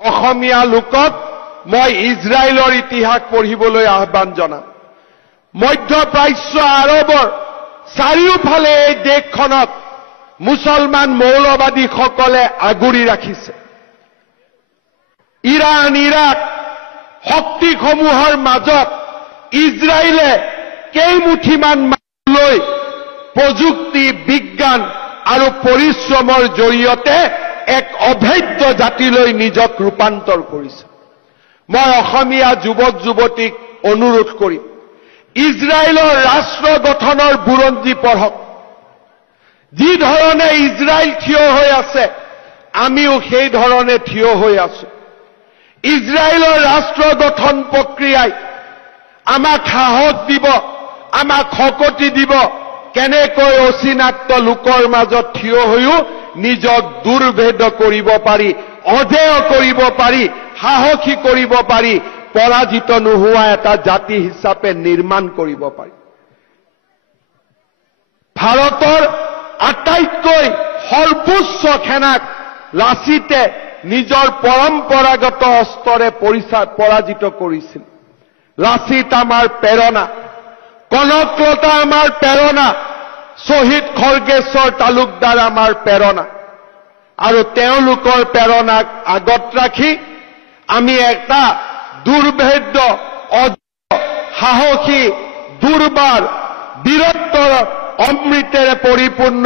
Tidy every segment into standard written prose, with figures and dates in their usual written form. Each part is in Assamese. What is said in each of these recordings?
অসমীয়া লোকক মই ইজৰাইলৰ ইতিহাস পঢ়িবলৈ আহ্বান জনাম। মধ্যপ্ৰাচ্য আৰবৰ চাৰিওফালে এই দেশখনত মুছলমান মৌলবাদীসকলে আগুৰি ৰাখিছে। ইৰাণ, ইৰাক শক্তিসমূহৰ মাজত ইজৰাইলে কেইমুঠিমান লৈ প্ৰযুক্তি, বিজ্ঞান আৰু পৰিশ্ৰমৰ জৰিয়তে এক অভেদ্য জাতিলৈ নিজক ৰূপান্তৰ কৰিছে। মই অসমীয়া যুৱক যুৱতীক অনুৰোধ কৰিম, ইজৰাইলৰ ৰাষ্ট্ৰ গঠনৰ বুৰঞ্জী পঢ়ক। যি ধৰণে ইজৰাইল থিয় হৈ আছে, আমিও সেই ধৰণে থিয় হৈ আছো। ইজৰাইলৰ ৰাষ্ট্ৰ গঠন প্ৰক্ৰিয়াই আমাক সাহস দিব, আমাক শক্তি দিব, কেনেকৈ অচিনাক্ত লোকৰ মাজত থিয় হৈও নিজক দুৰ্ভেদ কৰিব পাৰি, অধেয় কৰিব পাৰি, সাহসী কৰিব পাৰি, পৰাজিত নোহোৱা এটা জাতি হিচাপে নিৰ্মাণ কৰিব পাৰি। ভাৰতৰ আটাইতকৈ সৰ্বোচ্চ সেনাক লাচিতে নিজৰ পৰম্পৰাগত অস্ত্ৰৰে পৰাজিত কৰিছিল। লাচিত আমাৰ প্ৰেৰণা, কনকলতা আমাৰ প্ৰেৰণা, শ্বহীদ খৰ্গেশ্বৰ তালুকদাৰ আমাৰ প্ৰেৰণা। আৰু তেওঁলোকৰ প্ৰেৰণাক আগত ৰাখি আমি এটা দুৰ্ভেদ্য, সাহসী, দুৰ্বাৰ, বীৰত্বৰ অমৃতেৰে পৰিপূৰ্ণ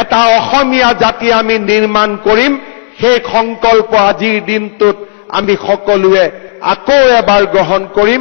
এটা অসমীয়া জাতি আমি নিৰ্মাণ কৰিম। সেই সংকল্প আজিৰ দিনটোত আমি সকলোৱে আকৌ এবাৰ গ্ৰহণ কৰিম।